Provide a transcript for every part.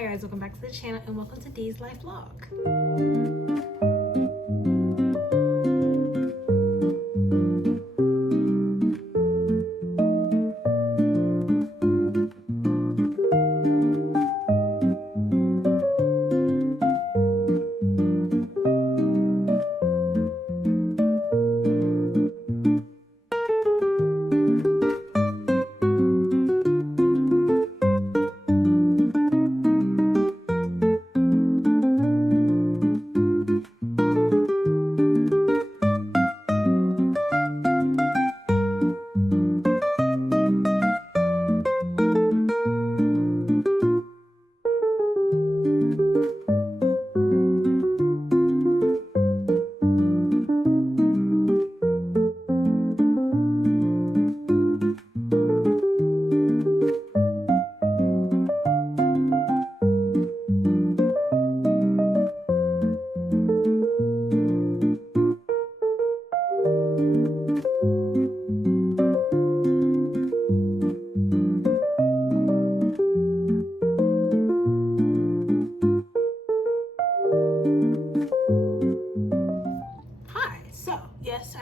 Hi guys, welcome back to the channel and welcome to Dee's Life Vlog.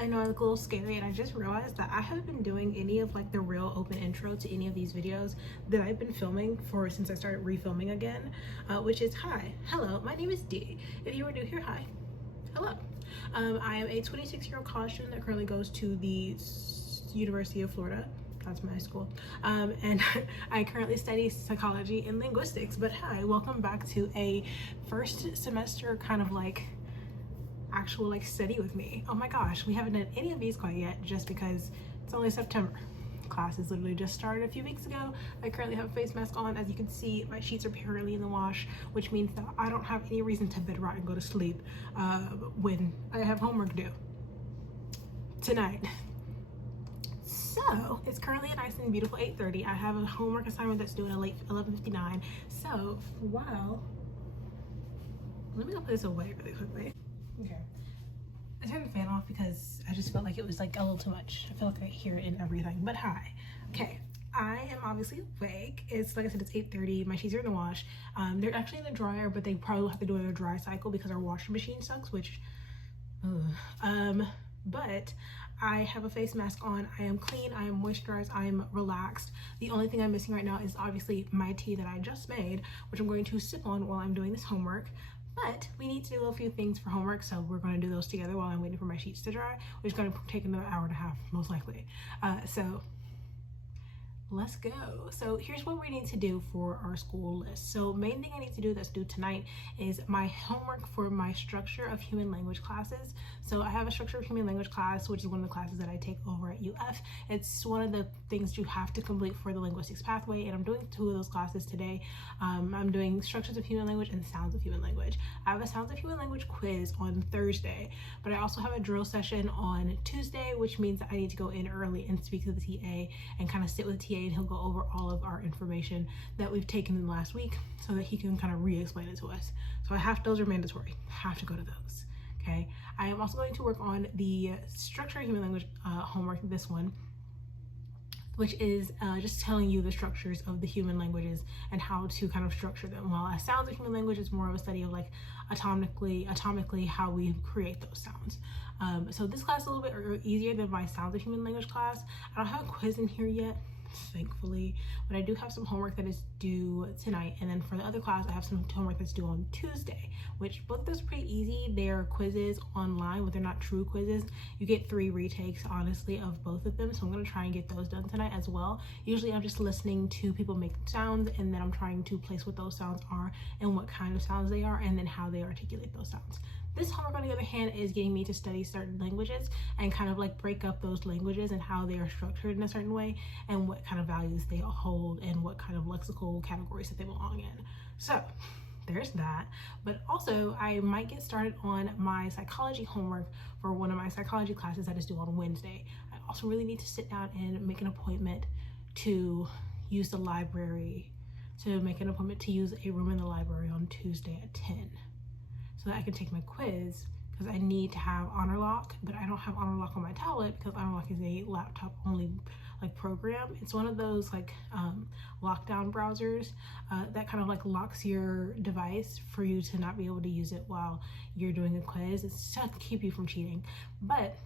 I know I look a little scary, and I just realized that I haven't been doing any of like the real open intro to any of these videos that I've been filming for since I started refilming again, which is hello, my name is Dee. If you are new here, hi, hello. I am a 26-year-old college student that currently goes to the University of Florida. That's my school, and I currently study psychology and linguistics. But hi, welcome back to a first semester kind of like actual like study with me. Oh my gosh, we haven't done any of these quite yet just because it's only September. Classes literally just started a few weeks ago. I currently have a face mask on. As you can see, my sheets are currently in the wash, which means that I don't have any reason to bed rot and go to sleep when I have homework due tonight. So it's currently a nice and beautiful 8:30. I have a homework assignment that's due at a late 11:59. So wow, let me go put this away really quickly. Okay, I turned the fan off because I just felt like it was like a little too much. I feel like I hear it in everything. But hi, okay, I am obviously awake. It's like I said, it's 8:30. My sheets are in the wash. They're actually in the dryer, but they probably will have to do a dry cycle because our washing machine sucks, which but I have a face mask on. I am clean, I am moisturized, I am relaxed. The only thing I'm missing right now is obviously my tea that I just made, which I'm going to sip on while I'm doing this homework. But we need to do a few things for homework, so we're going to do those together while I'm waiting for my sheets to dry, which is going to take another hour and a half most likely. So let's go. So here's what we need to do for our school list. So main thing I need to do that's due tonight is my homework for my structure of human language classes. So I have a structure of human language class, which is one of the classes that I take over at UF. It's one of the things you have to complete for the linguistics pathway, and I'm doing 2 of those classes today. I'm doing structures of human language and sounds of human language. I have a sounds of human language quiz on Thursday, but I also have a drill session on Tuesday, which means that I need to go in early and speak to the TA and kind of sit with the TA, and he'll go over all of our information that we've taken in the last week so that he can kind of re-explain it to us. So those are mandatory. I have to go to those. Okay. I am also going to work on the structure of human language homework, this one, which is just telling you the structures of the human languages and how to kind of structure them. While sounds of human language is more of a study of like atomically how we create those sounds. So this class is a little bit easier than my sounds of human language class. I don't have a quiz in here yet, thankfully, but I do have some homework that is due tonight, and then for the other class I have some homework that's due on Tuesday, which both of those are pretty easy. They're quizzes online, but they're not true quizzes. You get 3 retakes honestly of both of them, so I'm going to try and get those done tonight as well. Usually I'm just listening to people make sounds, and then I'm trying to place what those sounds are and what kind of sounds they are, and then how they articulate those sounds. This homework, on the other hand, is getting me to study certain languages and kind of like break up those languages and how they are structured in a certain way and what kind of values they hold and what kind of lexical categories that they belong in. So there's that. But also I might get started on my psychology homework for one of my psychology classes that is due on Wednesday. I also really need to sit down and make an appointment to use the library, to make an appointment to use a room in the library on Tuesday at 10. So that I can take my quiz, because I need to have honor lock, but I don't have honor lock on my tablet because honor lock is a laptop only like program. It's one of those like lockdown browsers that kind of like locks your device for you to not be able to use it while you're doing a quiz. It's to keep you from cheating, but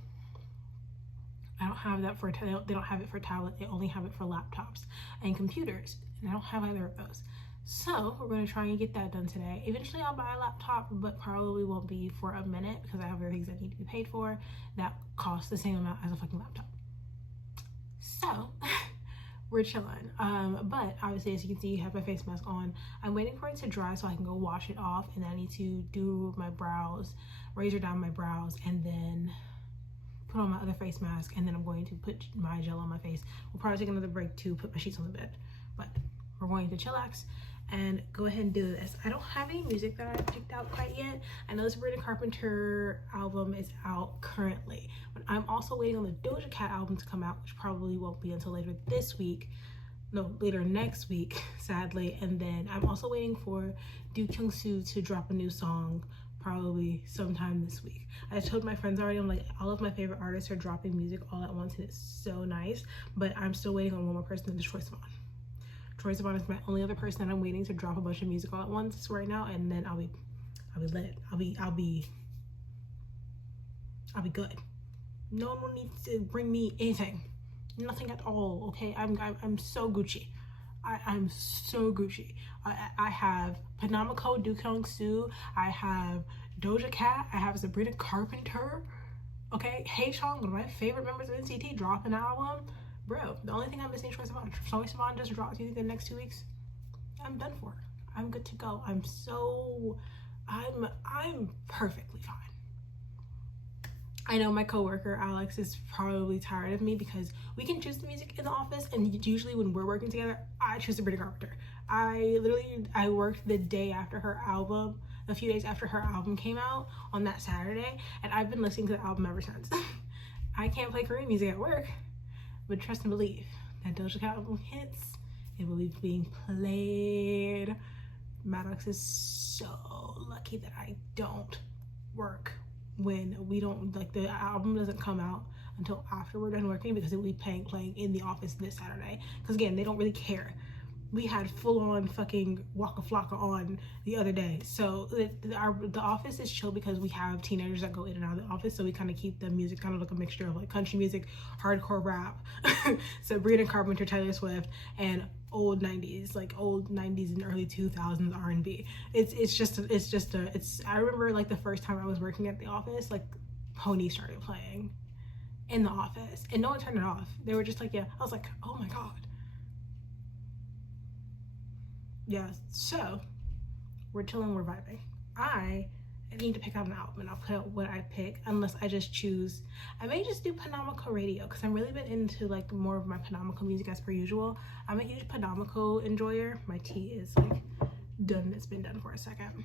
I don't have that for, they don't have it for tablet. They only have it for laptops and computers, and I don't have either of those. So we're going to try and get that done today. Eventually I'll buy a laptop, but probably won't be for a minute because I have other things that need to be paid for that cost the same amount as a fucking laptop. So we're chilling. But obviously, as you can see, I have my face mask on. I'm waiting for it to dry so I can go wash it off, and I need to do my brows, razor down my brows, and then put on my other face mask, and then I'm going to put my gel on my face. We'll probably take another break to put my sheets on the bed, but we're going to chillax and go ahead and do this. I don't have any music that I picked out quite yet. I know this Sabrina Carpenter album is out currently, but I'm also waiting on the Doja Cat album to come out, which probably won't be until later this week. No, later next week, sadly. And then I'm also waiting for Do Kyung Soo to drop a new song probably sometime this week. I told my friends already, I'm like, all of my favorite artists are dropping music all at once, and it's so nice, but I'm still waiting on one more person, Troye Sivan. Troye Sivan is my only other person that I'm waiting to drop a bunch of music all at once right now, and then I'll be lit. I'll be good. No one needs to bring me anything, nothing at all. Okay, I'm so Gucci. I'm so Gucci. I have Panama Code, Do Kyung Soo. I have Doja Cat. I have Sabrina Carpenter. Okay, Hey Chong, one of my favorite members of NCT, drop an album. Bro, the only thing I'm missing is Troye Sivan. Troye Sivan just drops music in the next 2 weeks. I'm done for. I'm good to go. I'm perfectly fine. I know my coworker Alex is probably tired of me because we can choose the music in the office, and usually when we're working together, I choose Sabrina Carpenter. I worked the day after her album, a few days after her album came out on that Saturday, and I've been listening to the album ever since. I can't play Korean music at work, but trust and believe that Doja Cat album hits, it will be being played. Maddox is so lucky that I don't work when we don't, like, the album doesn't come out until after we're done working, because it will be playing in the office this Saturday, because again, they don't really care. We had full-on fucking Waka Flocka on the other day, so the office is chill because we have teenagers that go in and out of the office, so we kind of keep the music kind of like a mixture of like country music, hardcore rap, Sabrina Carpenter, Taylor Swift, and old 90s and early 2000s R&B. I remember like the first time I was working at the office, like Pony started playing in the office and no one turned it off. They were just like, yeah. I was like, oh my god. Yeah, so we're chilling, we're vibing. I need to pick out an album, and I'll put out what I pick, unless I just choose. I may just do Panamico radio, because I'm really been into like more of my Panamico music as per usual. I'm a huge Panamico enjoyer. My tea is like done. It's been done for a second.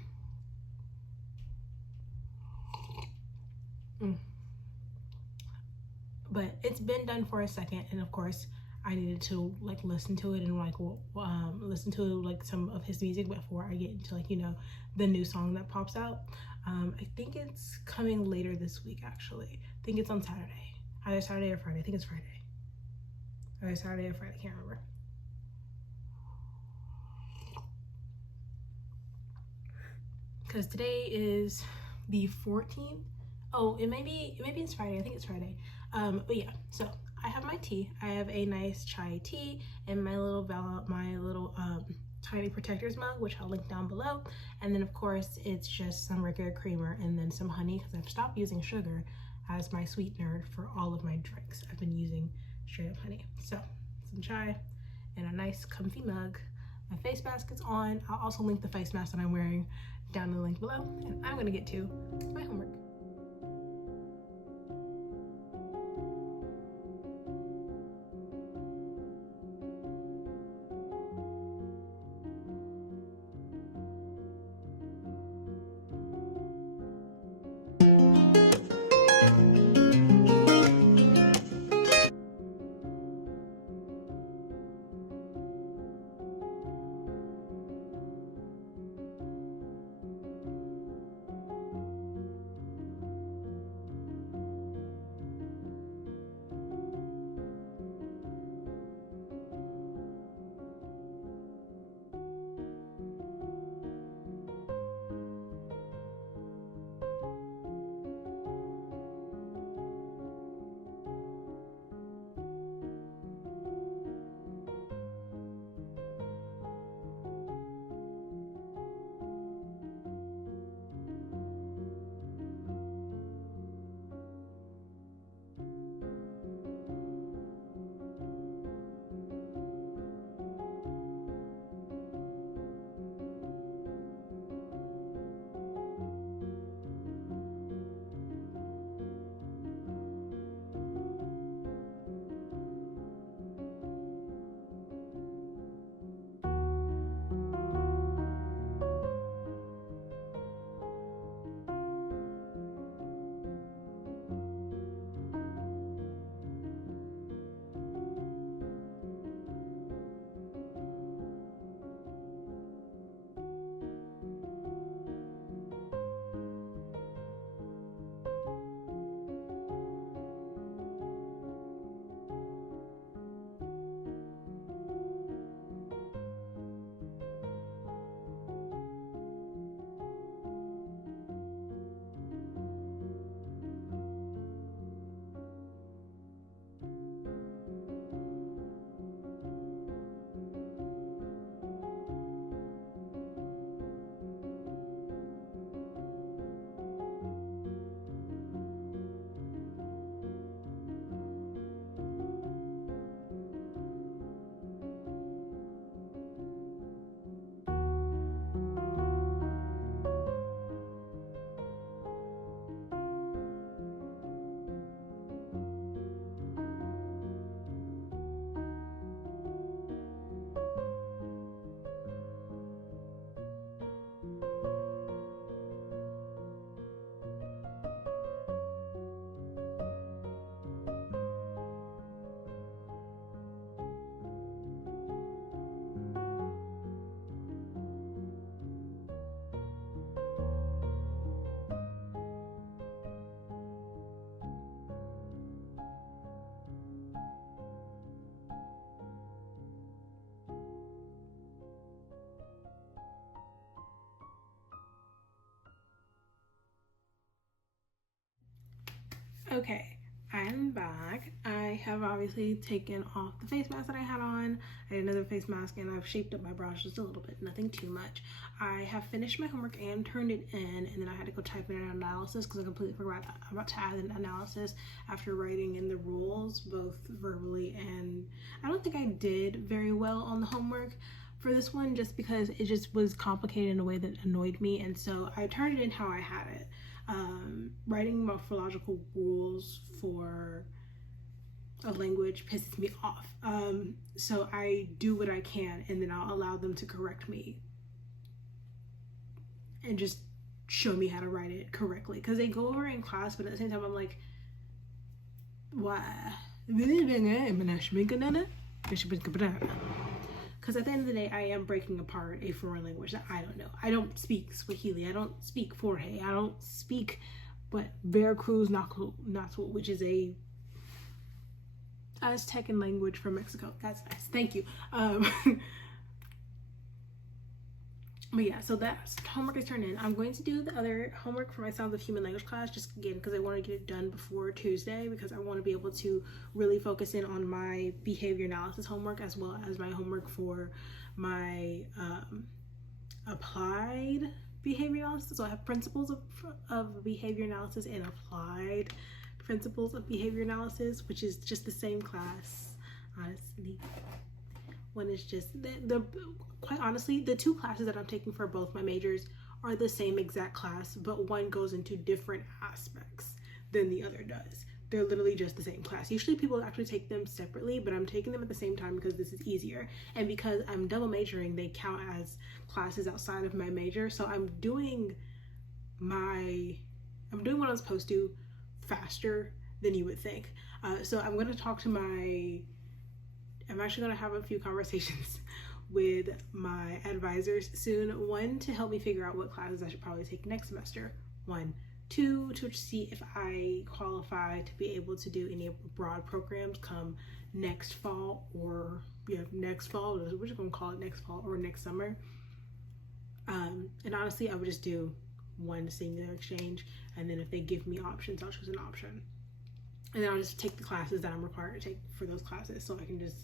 But it's been done for a second, and of course I needed to like listen to it and like listen to like some of his music before I get into like, you know, the new song that pops out. I think it's coming later this week, actually. I think it's on Saturday, either Saturday or Friday. I think it's Friday, either Saturday or Friday, I can't remember. Because today is the 14th. Oh, it may be it's Friday. I think it's Friday. But yeah, so I have my tea. I have a nice chai tea and my little tiny protectors mug, which I'll link down below. And then of course it's just some regular creamer and then some honey, because I've stopped using sugar as my sweetener for all of my drinks. I've been using straight up honey. So some chai and a nice comfy mug. My face mask is on. I'll also link the face mask that I'm wearing down in the link below. And I'm gonna get to my homework. Okay, I'm back. I have obviously taken off the face mask that I had on. I had another face mask and I've shaped up my brows just a little bit, nothing too much. I have finished my homework and turned it in, and then I had to go type in an analysis because I completely forgot about to add an analysis after writing in the rules, both verbally and I don't think I did very well on the homework for this one just because it just was complicated in a way that annoyed me, and so I turned it in how I had it. Writing morphological rules for a language pisses me off. So I do what I can and then I'll allow them to correct me and just show me how to write it correctly. Because they go over in class, but at the same time I'm like, why? Because at the end of the day, I am breaking apart a foreign language that I don't know. I don't speak Swahili. I don't speak Forte. I don't speak Veracruz Nahuatl, which is a Aztecan language from Mexico. That's nice. Thank you. But yeah, so that homework is turned in. I'm going to do the other homework for my Sounds of Human Language class, just again because I want to get it done before Tuesday, because I want to be able to really focus in on my behavior analysis homework as well as my homework for my applied behavior analysis. So I have principles of behavior analysis and applied principles of behavior analysis, which is just the same class, honestly. One is just quite honestly, the two classes that I'm taking for both my majors are the same exact class, but one goes into different aspects than the other does. They're literally just the same class. Usually people actually take them separately, but I'm taking them at the same time because this is easier. And because I'm double majoring, they count as classes outside of my major. So I'm doing what I'm supposed to faster than you would think. So I'm going to talk to I'm actually going to have a few conversations with my advisors soon. One, to help me figure out what classes I should probably take next semester. One. Two, to see if I qualify to be able to do any broad programs come next fall, or next fall. We're just going to call it next fall or next summer. And honestly, I would just do one singular exchange, and then if they give me options, I'll choose an option. And then I'll just take the classes that I'm required to take for those classes, so I can just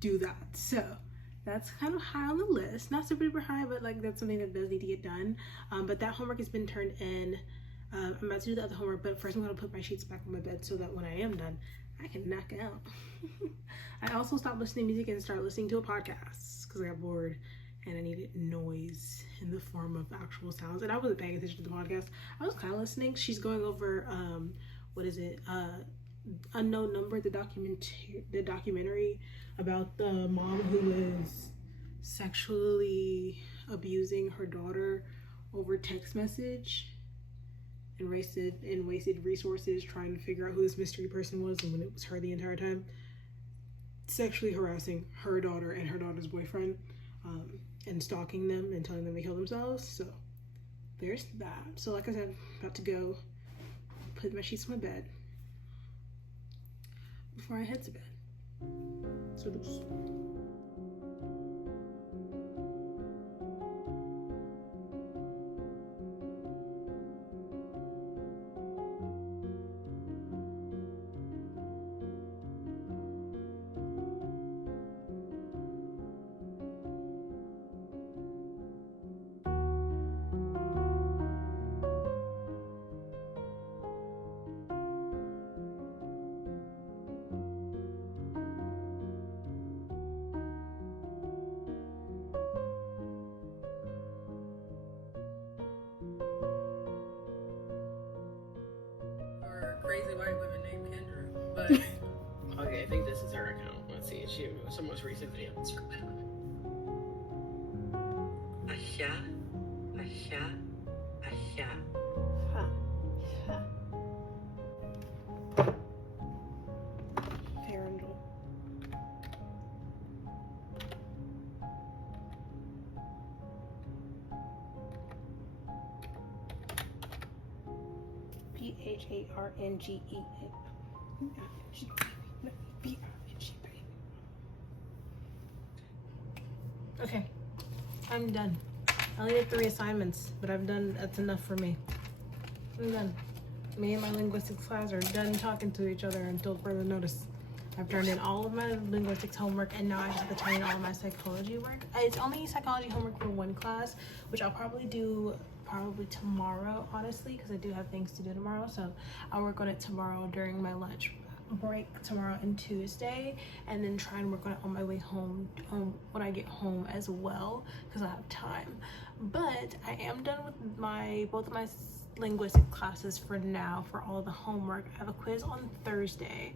do that. So that's kind of high on the list, not super duper high, but like that's something that does need to get done. But that homework has been turned in. I'm about to do the other homework, but first I'm going to put my sheets back on my bed so that when I am done, I can knock out. I also stopped listening to music and started listening to a podcast because I got bored and I needed noise in the form of actual sounds. And I wasn't paying attention to the podcast. I was kind of listening. She's going over Unknown Number, the documentary about the mom who was sexually abusing her daughter over text message and wasted resources trying to figure out who this mystery person was, and when it was her the entire time, sexually harassing her daughter and her daughter's boyfriend, and stalking them and telling them to kill themselves. So there's that. So like I said, I'm about to go put my sheets on my bed before I head to bed. So those. Crazy white women named Kendra, but okay, I think this is her account. Let's see, she was her most recent video. Asha, Asha, Asha. Fair Angel. PHARNGE. Okay, I'm done. I only did 3 assignments, but that's enough for me. I'm done. Me and my linguistics class are done talking to each other until further notice. I've turned in all of my linguistics homework, and now I have to turn in all of my psychology work. It's only psychology homework for one class, which I'll probably do tomorrow, honestly, because I do have things to do tomorrow. So I'll work on it tomorrow during my lunch break, tomorrow and Tuesday, and then try and work on it on my way home when I get home as well, because I have time. But I am done with both of my linguistic classes for now, for all the homework. I have a quiz on Thursday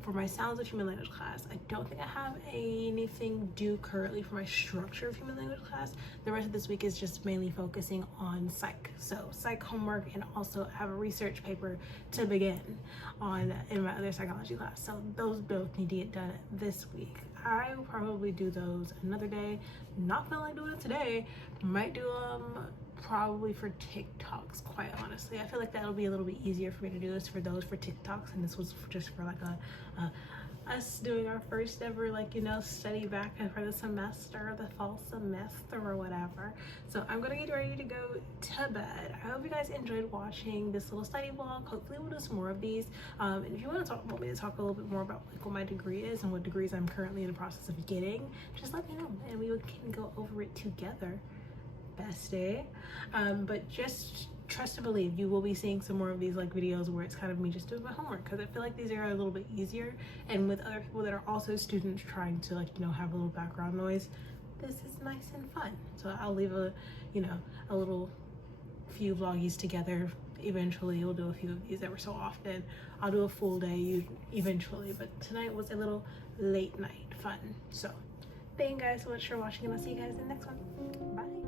for my sounds of human language class. I don't think I have anything due currently for my structure of human language class. The rest of this week is just mainly focusing on psych. So psych homework, and also I have a research paper to begin on in my other psychology class. So those both need to get done this week. I will probably do those another day. Not feeling like doing it today. Might do probably for TikToks, quite honestly. I feel like that'll be a little bit easier for me to do this for TikToks, and this was just for like us doing our first ever, like, you know, study back for the semester, the fall semester or whatever. So I'm gonna get ready to go to bed. I hope you guys enjoyed watching this little study vlog. Hopefully we'll do some more of these. And if you want me to talk a little bit more about like what my degree is and what degrees I'm currently in the process of getting, just let me know and we can go over it together, bestie. But just trust and believe, you will be seeing some more of these like videos where it's kind of me just doing my homework, because I feel like these are a little bit easier, and with other people that are also students trying to, like, you know, have a little background noise, this is nice and fun. So I'll leave a little few vloggies together. Eventually we'll do a few of these every so often. I'll do a full day eventually, but tonight was a little late night fun. So thank you guys so much for watching, and I'll see you guys in the next one. Bye.